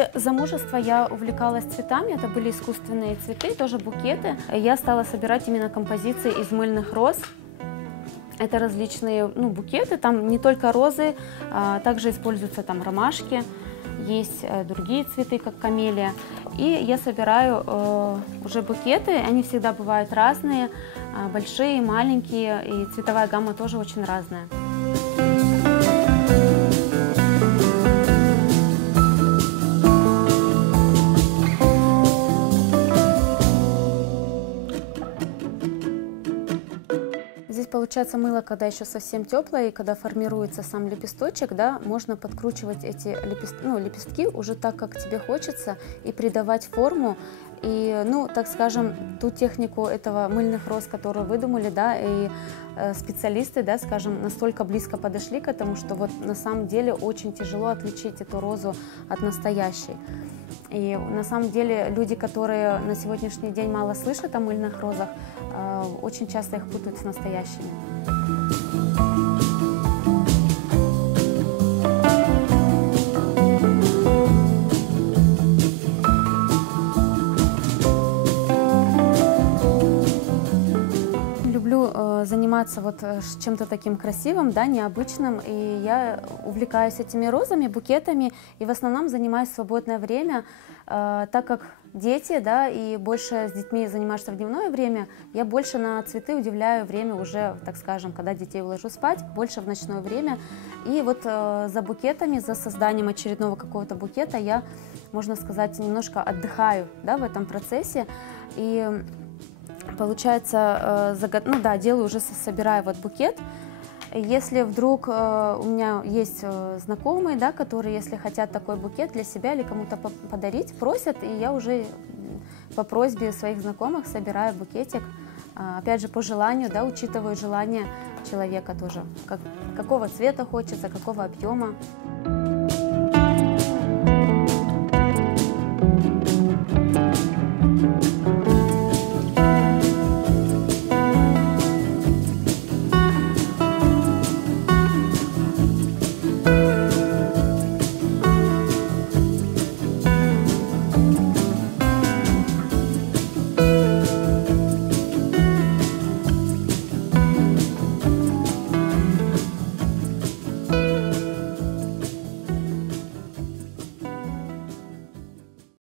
После замужества я увлекалась цветами, это были искусственные цветы, тоже букеты. Я стала собирать именно композиции из мыльных роз. Это различные букеты, там не только розы, также используются там ромашки, есть другие цветы, как камелия. И я собираю уже букеты, они всегда бывают разные, большие, маленькие, и цветовая гамма тоже очень разная. Здесь получается мыло, когда еще совсем теплое, и когда формируется сам лепесточек, да, можно подкручивать эти лепестки уже так, как тебе хочется, и придавать форму. И, так скажем, ту технику этого мыльных роз, которую выдумали, да, и специалисты, да, скажем, настолько близко подошли к этому, что вот на самом деле очень тяжело отличить эту розу от настоящей. И на самом деле люди, которые на сегодняшний день мало слышат о мыльных розах, очень часто их путают с настоящими. Люблю заниматься вот чем-то таким красивым, да, необычным, и я увлекаюсь этими розами, букетами, и в основном занимаюсь в свободное время, так как дети, да, и больше с детьми занимаешься в дневное время, я больше на цветы уделяю время уже, так скажем, когда детей уложу спать, больше в ночное время. И вот за букетами, за созданием очередного какого-то букета я, можно сказать, немножко отдыхаю, да, в этом процессе. И получается, делаю уже, собираю вот букет. Если вдруг у меня есть знакомые, да, которые, если хотят такой букет для себя или кому-то подарить, просят, и я уже по просьбе своих знакомых собираю букетик. Опять же, по желанию, да, учитываю желание человека тоже, какого цвета хочется, какого объема.